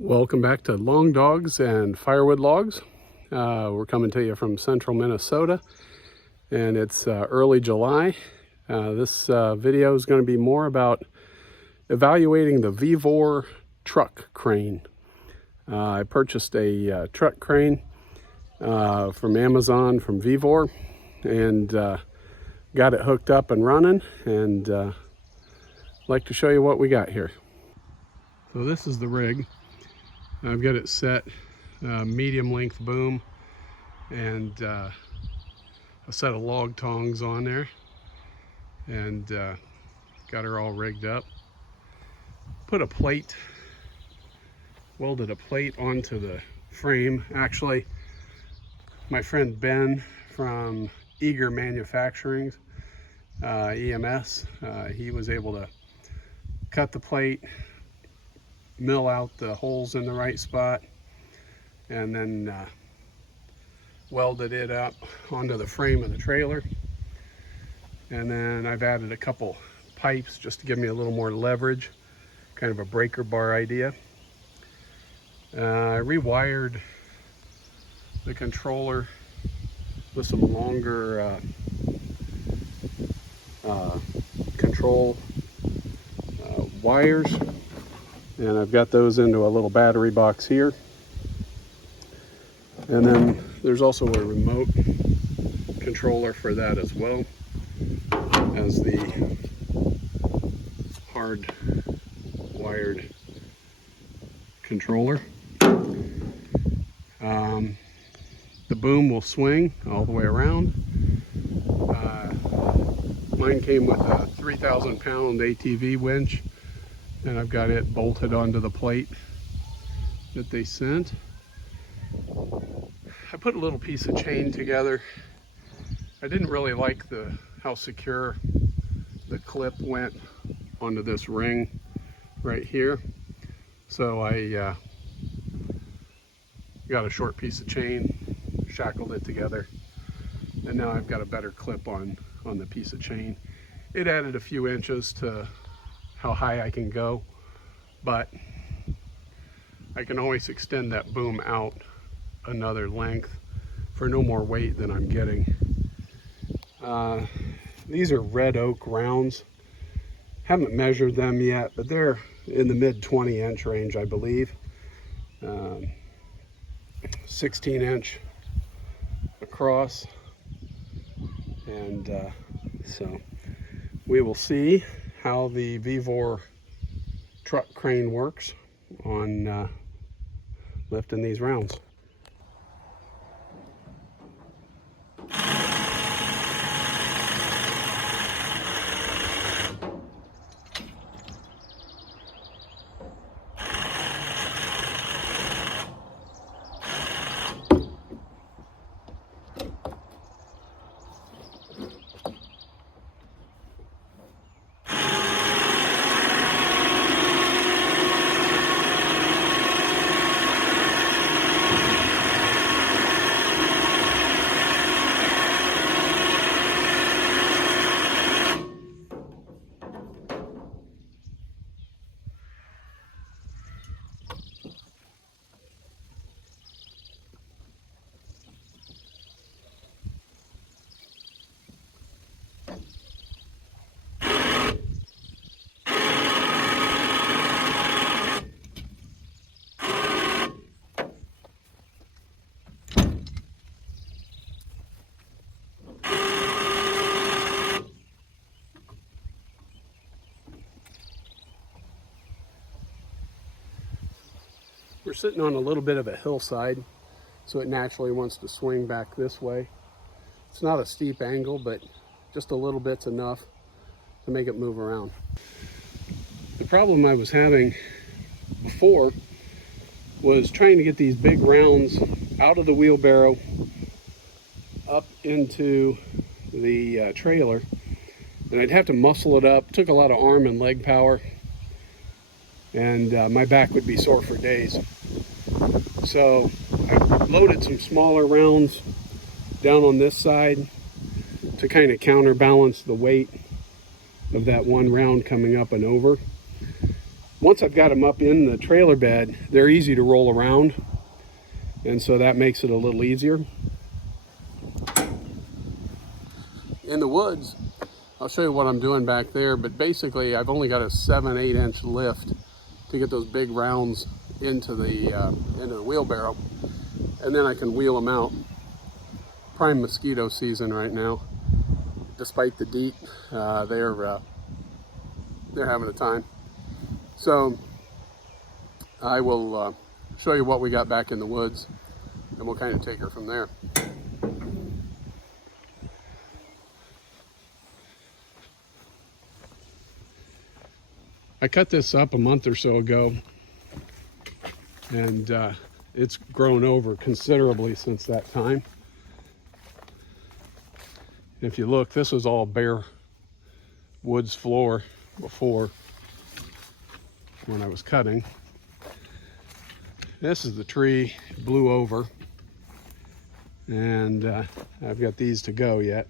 Welcome back to Long Dogs and Firewood Logs. We're coming to you from central Minnesota, and it's early July. This video is going to be more about evaluating the Vevor Truck Crane. I purchased a truck crane from Amazon from Vevor, and got it hooked up and running, and I'd like to show you what we got here. So this is the rig. I've got it set medium length boom, and a set of log tongs on there, and got her all rigged up. Put a plate, welded a plate onto the frame. Actually, my friend Ben from Eager Manufacturing, EMS, he was able to cut the plate, mill out the holes in the right spot, and then welded it up onto the frame of the trailer. And then I've added a couple pipes just to give me a little more leverage, kind of a breaker bar idea. I rewired the controller with some longer control wires, and I've got those into a little battery box here. And then there's also a remote controller for that as well as the hard wired controller. The boom will swing all the way around. Mine came with a 3,000 pound ATV winch, and I've got it bolted onto the plate that they sent. I put a little piece of chain together. I didn't really like how secure the clip went onto this ring right here, so I got a short piece of chain, shackled it together, and now I've got a better clip on the piece of chain. It added a few inches to how high I can go, but I can always extend that boom out another length for no more weight than I'm getting. These are red oak rounds. Haven't measured them yet, but they're in the mid 20-inch range, I believe. 16-inch across, and so we will see how the Vevor truck crane works on lifting these rounds. We're sitting on a little bit of a hillside, so it naturally wants to swing back this way. It's not a steep angle, but just a little bit's enough to make it move around. The problem I was having before was trying to get these big rounds out of the wheelbarrow up into the trailer, and I'd have to muscle it up. It took a lot of arm and leg power, and my back would be sore for days. So I loaded some smaller rounds down on this side to kind of counterbalance the weight of that one round coming up and over. once I've got them up in the trailer bed, they're easy to roll around, and so that makes it a little easier. In the woods, I'll show you what I'm doing back there, but basically I've only got a 7-8 inch lift to get those big rounds into the wheelbarrow, and then I can wheel them out. Prime mosquito season right now. Despite the DEET, they're having a time. So I will show you what we got back in the woods, and we'll kind of take her from there. I cut this up a month or so ago, and it's grown over considerably since that time. If you look, this was all bare woods floor before when I was cutting. This is the tree, blew over, and I've got these to go yet.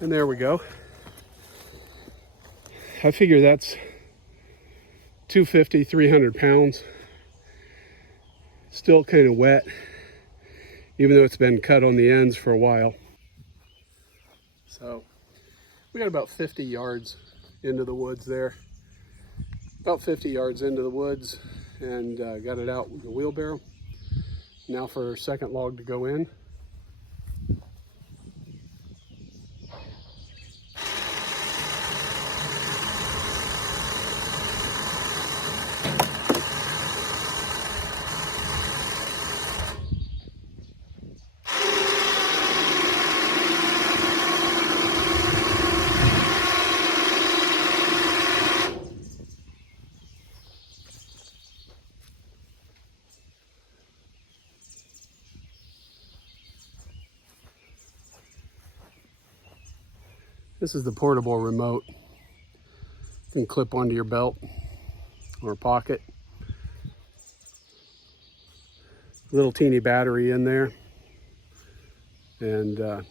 And there we go. I figure that's 250, 300 pounds. Still kind of wet, even though it's been cut on the ends for a while. So we got about 50 yards into the woods there. About 50 yards into the woods, and got it out with the wheelbarrow. Now for our second log to go in. This is the portable remote. You can clip onto your belt or pocket. Little teeny battery in there. And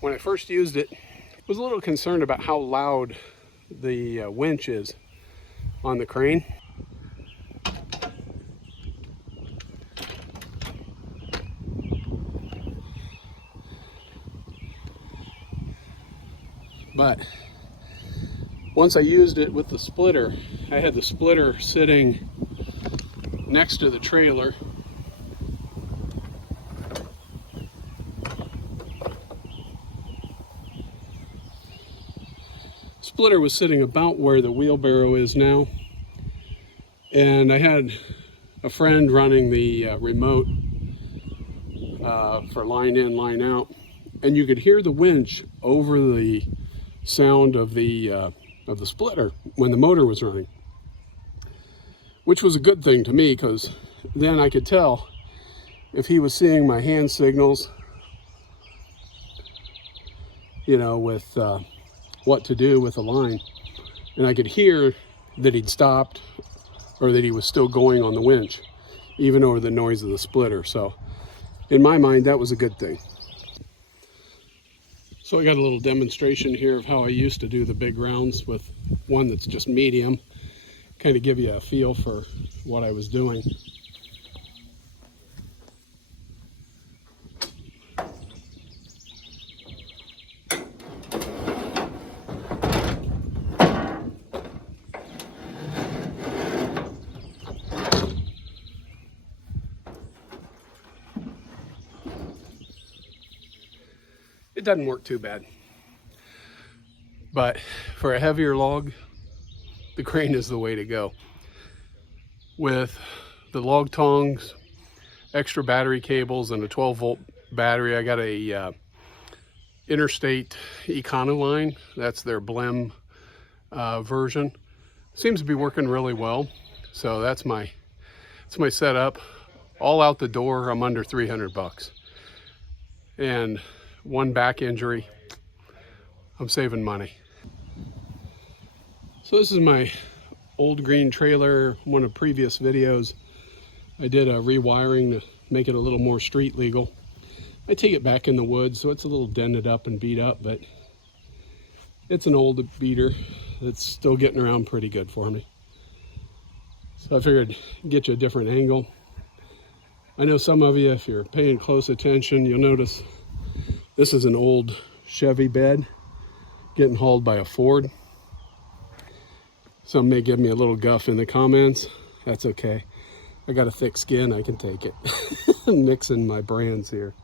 when I first used it, I was a little concerned about how loud the winch is on the crane. But once I used it with the splitter, I had the splitter sitting next to the trailer. Splitter was sitting about where the wheelbarrow is now, and I had a friend running the remote for line in, line out, and you could hear the winch over the sound of the splitter when the motor was running, which was a good thing to me, because then I could tell if he was seeing my hand signals, you know, with what to do with the line, and I could hear that he'd stopped or that he was still going on the winch, even over the noise of the splitter. So in my mind, that was a good thing. So I got a little demonstration here of how I used to do the big rounds with one that's just medium, kind of give you a feel for what I was doing. It doesn't work too bad, but for a heavier log, the crane is the way to go. With the log tongs, extra battery cables, and a 12-volt battery, I got a Interstate Econoline. That's their Blem version. Seems to be working really well. So that's my setup. All out the door, I'm under 300 bucks. And one back injury, I'm saving money. So this is my old green trailer. One of previous videos, I did a rewiring to make it a little more street legal. I take it back in the woods, so it's a little dented up and beat up, but it's an old beater that's still getting around pretty good for me. So I figured I'd get you a different angle. I know some of you, if you're paying close attention, you'll notice this is an old Chevy bed getting hauled by a Ford. Some may give me a little guff in the comments. That's okay. I got a thick skin, I can take it. I'm mixing my brands here.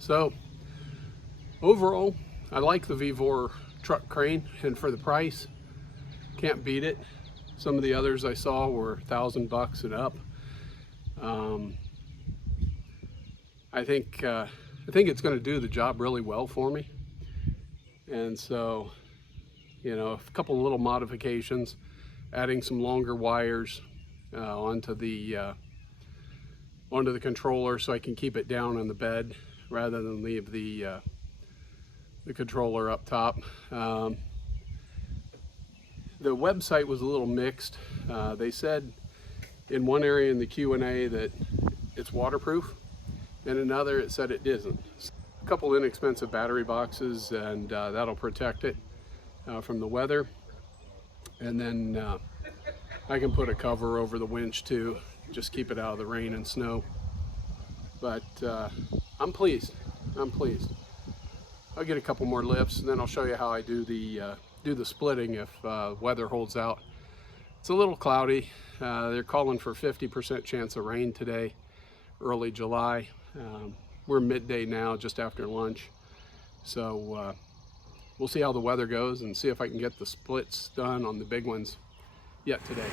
So overall, I like the Vevor Truck Crane, and for the price, can't beat it. Some of the others I saw were $1,000 and up. I think it's going to do the job really well for me. And so, you know, a couple of little modifications, adding some longer wires onto the controller so I can keep it down on the bed rather than leave the controller up top. The website was a little mixed. They said in one area in the Q&A that it's waterproof, and another it said it isn't. A couple inexpensive battery boxes, and that'll protect it from the weather. And then I can put a cover over the winch too, just keep it out of the rain and snow. But I'm pleased. I'll get a couple more lifts, and then I'll show you how I do the do the splitting if weather holds out. It's a little cloudy. They're calling for 50% chance of rain today, early July. We're midday now, just after lunch. So we'll see how the weather goes and see if I can get the splits done on the big ones yet today.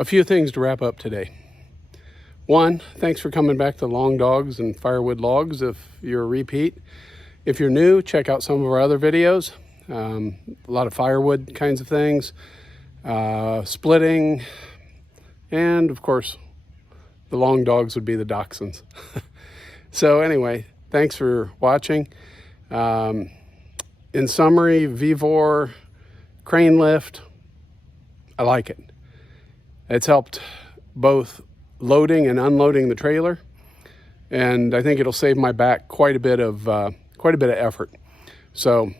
A few things to wrap up today. One, thanks for coming back to Long Dogs and Firewood Logs if you're a repeat. If you're new, check out some of our other videos. A lot of firewood kinds of things, splitting, and of course, the long dogs would be the dachshunds. So anyway, thanks for watching. In summary, Vevor crane lift, I like it. It's helped both loading and unloading the trailer, and I think it'll save my back quite a bit of effort. So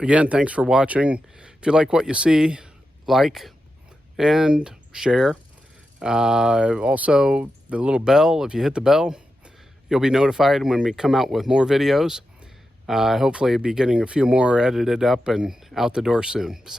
again, thanks for watching. If you like what you see, like and share. Also, the little bell, if you hit the bell, you'll be notified when we come out with more videos. Hopefully be getting a few more edited up and out the door soon.